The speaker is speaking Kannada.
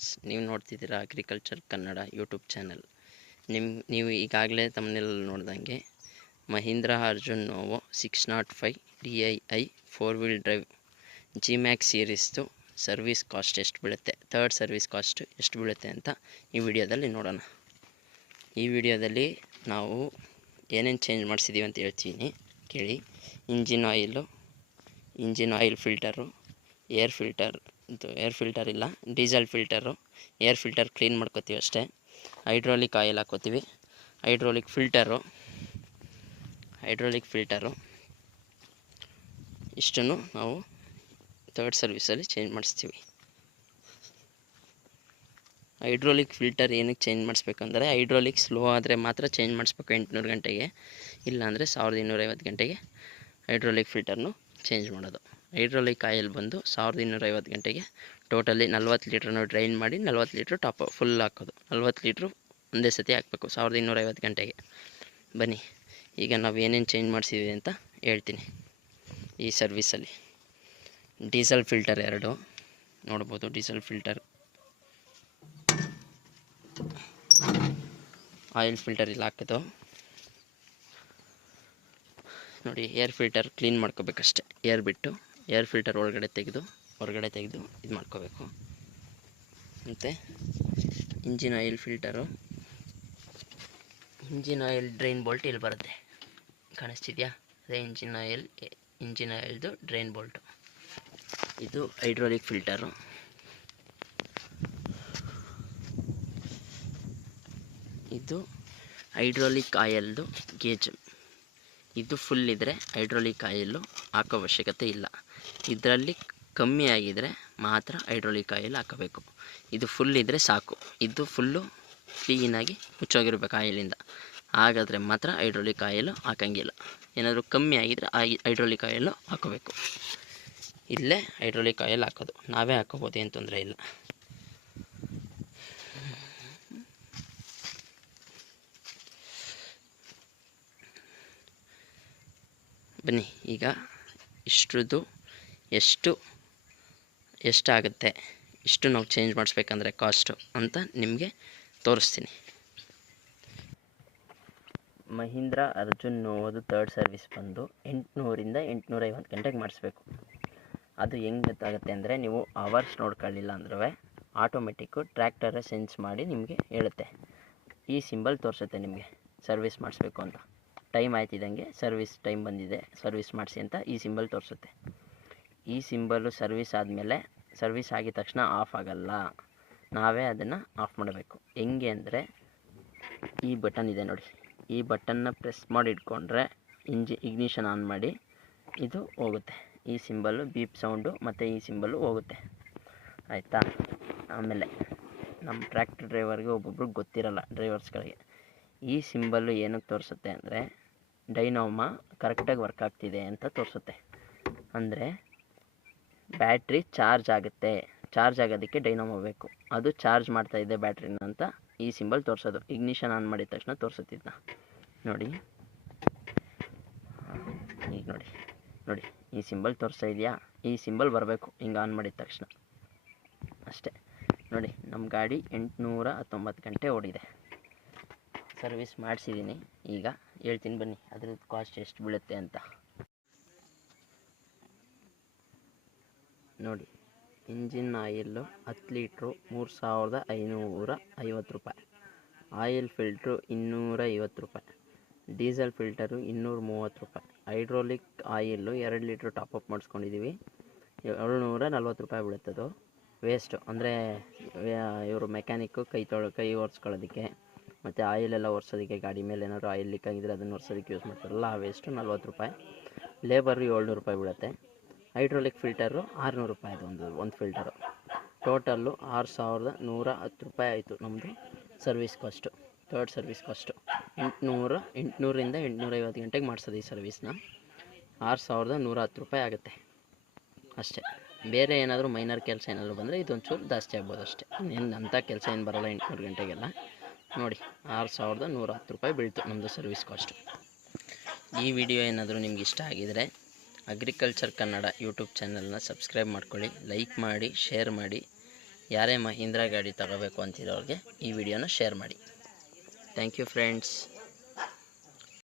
ಫ್ರೆಂಡ್ಸ್ ನೀವು ನೋಡ್ತಿದ್ದೀರಾ ಅಗ್ರಿಕಲ್ಚರ್ ಕನ್ನಡ ಯೂಟ್ಯೂಬ್ ಚಾನಲ್ ನಿಮ್ಮ ನೀವು ಈಗಾಗಲೇ ತಮ್ಮನೆಲ್ಲ ನೋಡ್ದಂಗೆ Mahindra Arjun Novo six not five D I I four wheel drive G max ಸೀರೀಸ್ದು service cost ಎಷ್ಟು ಬೀಳುತ್ತೆ? ಥರ್ಡ್ ಸರ್ವಿಸ್ ಕಾಸ್ಟ್ ಎಷ್ಟು ಬೀಳುತ್ತೆ ಅಂತ ಈ ವಿಡಿಯೋದಲ್ಲಿ ನೋಡೋಣ. ಈ ವಿಡಿಯೋದಲ್ಲಿ ನಾವು ಏನೇನು ಚೇಂಜ್ ಮಾಡಿಸಿದ್ದೀವಿ ಅಂತ ಹೇಳ್ತೀನಿ. ಕೇಳಿ. Engine oil engine oil filter air filter ಇದು ಏರ್ ಫಿಲ್ಟರ್ ಇಲ್ಲ diesel filter air filter clean ಮಾಡ್ಕೋತೀವಿ ಅಷ್ಟೇ. ಹೈಡ್ರೋಲಿಕ್ ಆಯಿಲ್ ಹಾಕೋತೀವಿ. ಹೈಡ್ರೋಲಿಕ್ ಫಿಲ್ಟರು ಹೈಡ್ರೋಲಿಕ್ ಫಿಲ್ಟರು ಇಷ್ಟನ್ನು ನಾವು ಥರ್ಡ್ ಸರ್ವಿಸಲ್ಲಿ ಚೇಂಜ್ ಮಾಡಿಸ್ತೀವಿ. ಹೈಡ್ರೋಲಿಕ್ ಫಿಲ್ಟರ್ ಏನಕ್ಕೆ ಚೇಂಜ್ ಮಾಡಿಸ್ಬೇಕಂದ್ರೆ ಹೈಡ್ರೋಲಿಕ್ ಸ್ಲೋ ಆದರೆ ಮಾತ್ರ ಚೇಂಜ್ ಮಾಡಿಸ್ಬೇಕು ಎಂಟುನೂರು ಗಂಟೆಗೆ, ಇಲ್ಲಾಂದರೆ ಸಾವಿರದ ಇನ್ನೂರೈವತ್ತು ಗಂಟೆಗೆ. ಹೈಡ್ರೋಲಿಕ್ ಫಿಲ್ಟರ್ನು ಚೇಂಜ್ ಮಾಡೋದು. ಹೈಡ್ರೋಲಿಕ್ ಆಯಿಲ್ ಬಂದು ಸಾವಿರದ ಇನ್ನೂರ ಐವತ್ತು ಗಂಟೆಗೆ ಟೋಟಲಿ ನಲ್ವತ್ತು ಲೀಟ್ರನ್ನು ಡ್ರೈನ್ ಮಾಡಿ ನಲ್ವತ್ತು ಲೀಟ್ರ್ ಟಾಪ್ ಫುಲ್ ಹಾಕೋದು. ನಲ್ವತ್ತು ಲೀಟ್ರು ಒಂದೇ ಸತಿ ಹಾಕಬೇಕು, ಸಾವಿರದ ಇನ್ನೂರ ಐವತ್ತು ಗಂಟೆಗೆ. ಬನ್ನಿ, ಈಗ ನಾವು ಏನೇನು ಚೇಂಜ್ ಮಾಡಿಸಿದ್ವಿ ಅಂತ ಹೇಳ್ತೀನಿ. ಈ ಸರ್ವಿಸಲ್ಲಿ ಡೀಸೆಲ್ ಫಿಲ್ಟರ್ ಎರಡು. ನೋಡ್ಬೋದು, ಡೀಸೆಲ್ ಫಿಲ್ಟರ್ ಆಯಿಲ್ ಫಿಲ್ಟರ್ ಇಲ್ಲಿ ಹಾಕೋದು. ನೋಡಿ ಏರ್ ಫಿಲ್ಟರ್ ಕ್ಲೀನ್ ಮಾಡ್ಕೋಬೇಕಷ್ಟೆ ಏರ್ ಬಿಟ್ಟು. ಏರ್ ಫಿಲ್ಟರ್ ಒಳಗಡೆ ತೆಗೆದು, ಹೊರಗಡೆ ತೆಗೆದು ಇದು ಮಾಡ್ಕೋಬೇಕು. ಮತ್ತು engine oil filter. Engine oil drain bolt ಇಲ್ಲಿ ಬರುತ್ತೆ. ಕಾಣಿಸ್ತಿದೆಯಾ? ಅದೇ ಇಂಜಿನ್ ಆಯಿಲ್ ಇಂಜಿನ್ ಆಯಿಲ್ದು ಡ್ರೈನ್ ಬೋಲ್ಟು. ಇದು ಹೈಡ್ರೋಲಿಕ್ ಫಿಲ್ಟರು. ಇದು ಹೈಡ್ರೋಲಿಕ್ ಆಯಿಲ್ದು ಗೇಜ್. ಇದು ಫುಲ್ ಇದ್ದರೆ ಹೈಡ್ರೋಲಿಕ್ ಆಯಿಲ್ ಹಾಕೋ ಅವಶ್ಯಕತೆ ಇಲ್ಲ. ಇದರಲ್ಲಿ ಕಮ್ಮಿ ಆಗಿದ್ದರೆ ಮಾತ್ರ ಹೈಡ್ರೋಲಿಕ್ ಆಯಿಲ್ ಹಾಕಬೇಕು. ಇದು ಫುಲ್ ಇದ್ದರೆ ಸಾಕು. ಇದು ಫುಲ್ಲು ಕ್ಲೀನಾಗಿ ಮುಚ್ಚೋಗಿರ್ಬೇಕು ಆಯಿಲಿಂದ. ಹಾಗಾದರೆ ಮಾತ್ರ ಹೈಡ್ರೋಲಿಕ್ ಆಯಿಲು ಹಾಕಂಗಿಲ್ಲ. ಏನಾದರೂ ಕಮ್ಮಿ ಆಗಿದ್ರೆ ಆಯಿ ಹೈಡ್ರೋಲಿಕ್ ಆಯಿಲು ಹಾಕೋಬೇಕು. ಇಲ್ಲೇ ಹೈಡ್ರೋಲಿಕ್ ಆಯಿಲ್ ಹಾಕೋದು. ನಾವೇ ಹಾಕೋಬೋದು, ಏನು ತೊಂದರೆ ಇಲ್ಲ. ಬನ್ನಿ, ಈಗ ಇಷ್ಟ್ರದ್ದು ಎಷ್ಟು, ಎಷ್ಟಾಗುತ್ತೆ, ಇಷ್ಟು ನಾವು ಚೇಂಜ್ ಮಾಡಿಸ್ಬೇಕಂದ್ರೆ ಕಾಸ್ಟು ಅಂತ ನಿಮಗೆ ತೋರಿಸ್ತೀನಿ. ಮಹೀಂದ್ರ ಅರ್ಜುನ್ ನೋವೋದು ತರ್ಡ್ ಸರ್ವಿಸ್ ಬಂದು ಎಂಟುನೂರಿಂದ ಎಂಟುನೂರೈವತ್ತು ಗಂಟೆಗೆ ಮಾಡಿಸ್ಬೇಕು. ಅದು ಹೆಂಗೆ ಗೊತ್ತಾಗುತ್ತೆ ಅಂದರೆ ನೀವು ಅವರ್ಸ್ ನೋಡ್ಕೊಳ್ಳಿಲ್ಲ ಅಂದ್ರೆ ಆಟೋಮೆಟಿಕ್ಕು ಟ್ರ್ಯಾಕ್ಟರೇ ಸೆನ್ಸ್ ಮಾಡಿ ನಿಮಗೆ ಹೇಳುತ್ತೆ. ಈ ಸಿಂಬಲ್ ತೋರಿಸುತ್ತೆ ನಿಮಗೆ ಸರ್ವಿಸ್ ಮಾಡಿಸ್ಬೇಕು ಅಂತ. ಟೈಮ್ ಆಯ್ತಿದ್ದಂಗೆ ಸರ್ವಿಸ್ ಟೈಮ್ ಬಂದಿದೆ, ಸರ್ವಿಸ್ ಮಾಡಿಸಿ ಅಂತ ಈ ಸಿಂಬಲ್ ತೋರಿಸುತ್ತೆ. ಈ ಸಿಂಬಲ್ಲು ಸರ್ವಿಸ್ ಆದಮೇಲೆ ಸರ್ವಿಸ್ ಆಗಿದ ತಕ್ಷಣ ಆಫ್ ಆಗಲ್ಲ, ನಾವೇ ಅದನ್ನು ಆಫ್ ಮಾಡಬೇಕು. ಹೆಂಗೆ ಅಂದರೆ ಈ ಬಟನ್ ಇದೆ ನೋಡಿ. ಈ ಬಟನ್ನ ಪ್ರೆಸ್ ಮಾಡಿ ಇಟ್ಕೊಂಡ್ರೆ ಇಂಜಿ, ಇಗ್ನಿಷನ್ ಆನ್ ಮಾಡಿ ಇದು ಹೋಗುತ್ತೆ. ಈ ಸಿಂಬಲ್ಲು ಬೀಪ್ ಸೌಂಡು ಮತ್ತು ಈ ಸಿಂಬಲ್ಲು ಹೋಗುತ್ತೆ. ಆಯಿತಾ? ಆಮೇಲೆ ನಮ್ಮ ಟ್ರ್ಯಾಕ್ಟರ್ ಡ್ರೈವರ್ಗೆ ಒಬ್ಬೊಬ್ರಿಗೆ ಗೊತ್ತಿರಲ್ಲ ಡ್ರೈವರ್ಸ್ಗಳಿಗೆ. ಈ ಸಿಂಬಲ್ಲು ಏನಕ್ಕೆ ತೋರಿಸುತ್ತೆ ಅಂದರೆ ಡೈನೋಮ ಕರೆಕ್ಟಾಗಿ ವರ್ಕ್ ಆಗ್ತಿದೆ ಅಂತ ತೋರಿಸುತ್ತೆ. ಅಂದರೆ ಬ್ಯಾಟ್ರಿ ಚಾರ್ಜ್ ಆಗುತ್ತೆ. ಚಾರ್ಜ್ ಆಗೋದಕ್ಕೆ ಡೈನೋಮೋ ಬೇಕು. ಅದು ಚಾರ್ಜ್ ಮಾಡ್ತಾ ಇದೆ ಬ್ಯಾಟ್ರಿನ ಅಂತ ಈ ಸಿಂಬಲ್ ತೋರಿಸೋದು. ಇಗ್ನಿಷನ್ ಆನ್ ಮಾಡಿದ ತಕ್ಷಣ ತೋರಿಸುತ್ತಿದ್ದ ನೋಡಿ. ಈಗ ನೋಡಿ. ನೋಡಿ, ಈ ಸಿಂಬಲ್ ತೋರಿಸ್ತಾ ಇದೆಯಾ? ಈ ಸಿಂಬಲ್ ಬರಬೇಕು. ಹಿಂಗೆ ಆನ್ ಮಾಡಿದ ತಕ್ಷಣ. ಅಷ್ಟೇ. ನೋಡಿ ನಮ್ಮ ಗಾಡಿ ಎಂಟುನೂರ ಹತ್ತೊಂಬತ್ತು ಗಂಟೆ ಓಡಿದೆ. ಸರ್ವಿಸ್ ಮಾಡಿಸಿದ್ದೀನಿ ಈಗ ಹೇಳ್ತೀನಿ ಬನ್ನಿ, ಅದ್ರದ್ದು ಕಾಸ್ಟ್ ಎಷ್ಟು ಬೀಳುತ್ತೆ ಅಂತ. ನೋಡಿ ಇಂಜಿನ್ ಆಯಿಲ್ಲು ಹತ್ತು ಲೀಟ್ರು ಮೂರು ಸಾವಿರದ ಐನೂರ ಐವತ್ತು ರೂಪಾಯಿ. ಆಯಿಲ್ ಫಿಲ್ಟ್ರು ಇನ್ನೂರ ಐವತ್ತು ರೂಪಾಯಿ. ಡೀಸೆಲ್ ಫಿಲ್ಟರು ಇನ್ನೂರ ಮೂವತ್ತು ರೂಪಾಯಿ. ಹೈಡ್ರೋಲಿಕ್ ಆಯಿಲ್ಲು ಎರಡು ಲೀಟ್ರ್ ಟಾಪಪ್ ಮಾಡಿಸ್ಕೊಂಡಿದ್ದೀವಿ ಏಳ್ನೂರ ನಲ್ವತ್ತು ರೂಪಾಯಿ ಬೀಳುತ್ತದು. ವೇಸ್ಟು ಅಂದರೆ ಇವರು ಮೆಕ್ಯಾನಿಕ್ಕು ಕೈ ತೊಳ, ಕೈ ಒರೆಸ್ಕೊಳ್ಳೋದಕ್ಕೆ. ಮತ್ತು ಆಯಿಲೆಲ್ಲ ಒರೆಸೋದಕ್ಕೆ, ಗಾಡಿ ಮೇಲೆ ಏನಾದ್ರು ಆಯಿಲ್ ಲೀಕ್ ಆಗಿದ್ರೆ ಅದನ್ನು ಒರೆಸೋದಕ್ಕೆ ಯೂಸ್ ಮಾಡ್ತಾರಲ್ಲ ಆ ವೇಸ್ಟು ನಲ್ವತ್ತು ರೂಪಾಯಿ. ಲೇಬರು ಏಳ್ನೂರು ರೂಪಾಯಿ ಬೀಳುತ್ತೆ. ಹೈಡ್ರೋಲಿಕ್ ಫಿಲ್ಟರು ಆರುನೂರು ರೂಪಾಯಿ ಅದು ಒಂದು ಒಂದು ಫಿಲ್ಟರು ಟೋಟಲ್ಲು ಆರು ಸಾವಿರದ ನೂರ ಹತ್ತು ರೂಪಾಯಿ ಆಯಿತು ನಮ್ಮದು service cost third service cost ಎಂಟುನೂರ, ಎಂಟುನೂರಿಂದ ಎಂಟುನೂರೈವತ್ತು ಗಂಟೆಗೆ ಮಾಡಿಸೋದು ಈ ಸರ್ವಿಸ್ನ ಆರು ಸಾವಿರದ ನೂರ ಹತ್ತು ರೂಪಾಯಿ ಆಗುತ್ತೆ. ಅಷ್ಟೇ. ಬೇರೆ ಏನಾದರೂ ಮೈನರ್ ಕೆಲಸ ಏನಾದರೂ ಬಂದರೆ ಇದೊಂಚೂರು ಜಾಸ್ತಿ ಆಗ್ಬೋದು ಅಷ್ಟೇ. ಏನು ಅಂಥ ಕೆಲಸ ಏನು ಬರೋಲ್ಲ ಎಂಟುನೂರು ಗಂಟೆಗೆಲ್ಲ. ನೋಡಿ, ಆರು ಸಾವಿರದ ನೂರ ಹತ್ತು ರೂಪಾಯಿ ಬೀಳ್ತು ನಮ್ಮದು ಸರ್ವಿಸ್ ಕಾಸ್ಟ್ ಈ ವಿಡಿಯೋ ಏನಾದರೂ ನಿಮ್ಗೆ ಇಷ್ಟ ಆಗಿದರೆ ಅಗ್ರಿಕಲ್ಚರ್ ಕನ್ನಡ ಯೂಟ್ಯೂಬ್ ಚಾನಲ್ನ ಸಬ್ಸ್ಕ್ರೈಬ್ ಮಾಡ್ಕೊಳ್ಳಿ ಲೈಕ್ ಮಾಡಿ ಶೇರ್ ಮಾಡಿ. ಯಾರೇ ಮಹೀಂದ್ರ ಗಾಡಿ ತಗೋಬೇಕು ಅಂತಿರೋರಿಗೆ ಈ ವಿಡಿಯೋನ ಶೇರ್ ಮಾಡಿ. Thank you friends